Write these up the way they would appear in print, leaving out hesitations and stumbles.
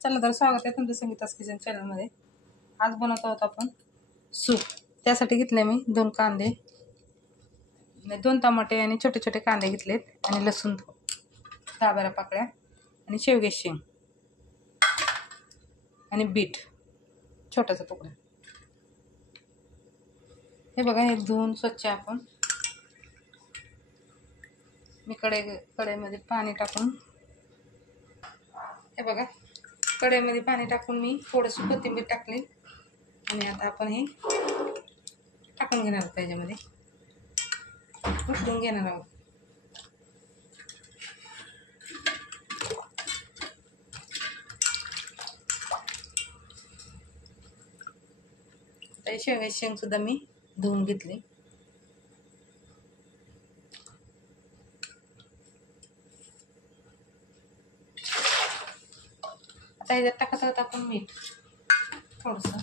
चला तर स्वागत आहे तुमचं संगीता's किचन चॅनलमध्ये। आज बनवत आहोत आपण सूप। त्यासाठी घेतले मी 2 कांदे, 2 टमाटे आणि छोटे छोटे कांदे घेतलेत आणि लसूण 10-12 पाकळ्या आणि शेवग्याची शेंग आणि बीट छोटासा तुकडा। हे बघा, हे धुवून स्वच्छ आपण मी कढईमध्ये पाणी टाकून, हे बघा कढईमध्ये पाणी टाकून मी थोडंसं कोथिंबीर टाकली आणि आता आपण हे टाकून घेणार आहोत। त्याच्यामध्ये उकळून घेणार आहोत। शेवग्याची शेंग सुद्धा मी धुवून घेतली। आता ह्याच्यात टाकत आहोत आपण मीठ थोडंसं।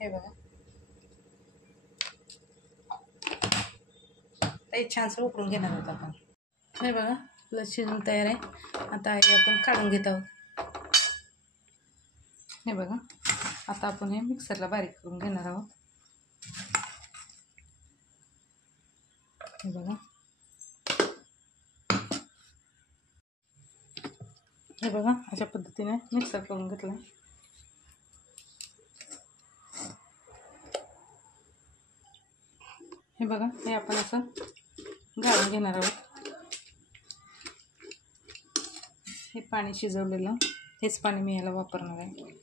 हे बघा, ते छानसं उकळून घेणार आहोत आपण। हे बघा, लस शिजून तयार आहे। आता हे आपण काढून घेत आहोत। हे बघा, आता आपण हे मिक्सरला बारीक करून घेणार आहोत। हे बघा, हे बघा अशा पद्धतीने मिक्सर करून घेतलं। हे बघा, हे आपण असं गाळून घेणार आहोत। हे पाणी शिजवलेलं, हेच पाणी मी याला वापरणार आहे।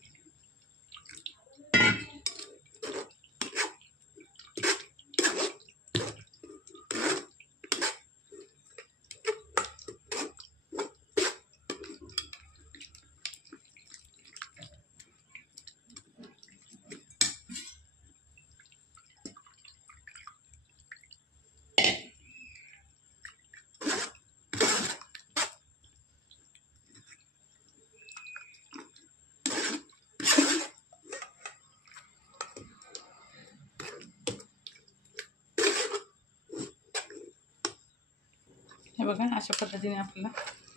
हे बघा, अशा पद्धतीने आपल्याला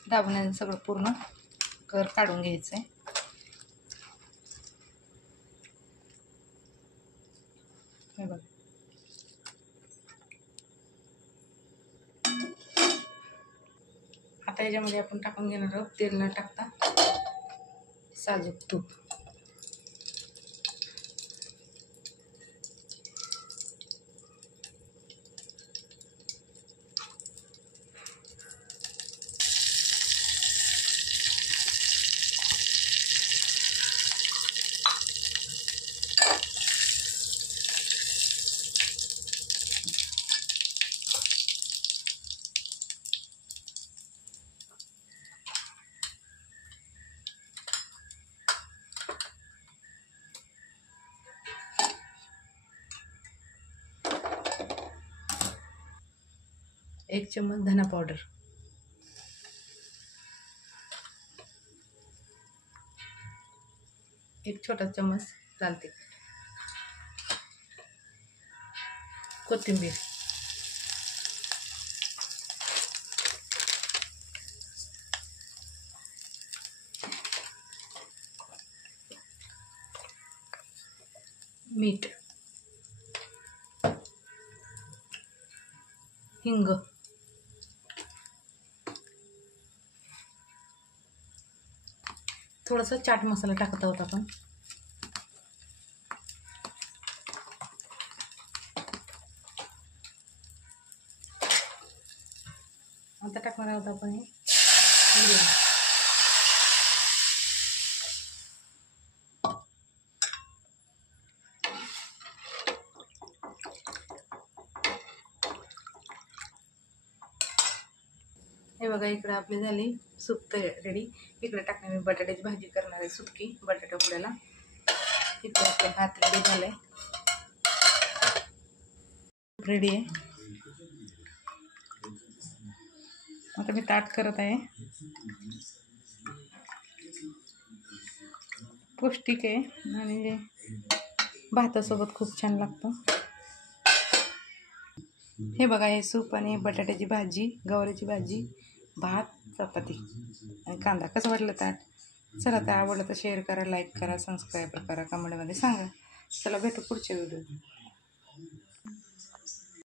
दाबण्याचं सगळं पूर्ण कर काढून घ्यायचं आहे। हे बघा, आता याच्यामध्ये आपण टाकून घेणार आहोत तेल न टाकता साजूक तूप। एक चम्मच धना पावडर, एक छोटा चम्मच लाल तिखट, कोथिंबीर, मीठ, हिंग, थोडासा चाट मसाला टाकत आहोत आपण। आता टाकणार आहोत आपण हे हे बघा, इकडे आपली झाली सूप रेडी। इकडे टाकणार मी बटाट्याची भाजी करणार आहे, सुटकी बटाटा उकडायला। इकडे आपला भात रेडी झालाय, रेडी आहे। आता मी ताट करत आहे। पौष्टिक आहे आणि भातासोबत खूप छान लागतं। हे बघा, हे सूप आणि बटाट्याची भाजी, गवारीची भाजी, भात चपाती आणि कांदा. कसं वाटलं ताट? चला तर आवडलं तर शेअर करा, लाईक करा, सबस्क्राईब करा, कमेंटमध्ये सांगा. चला भेटू पुढच्या व्हिडिओ.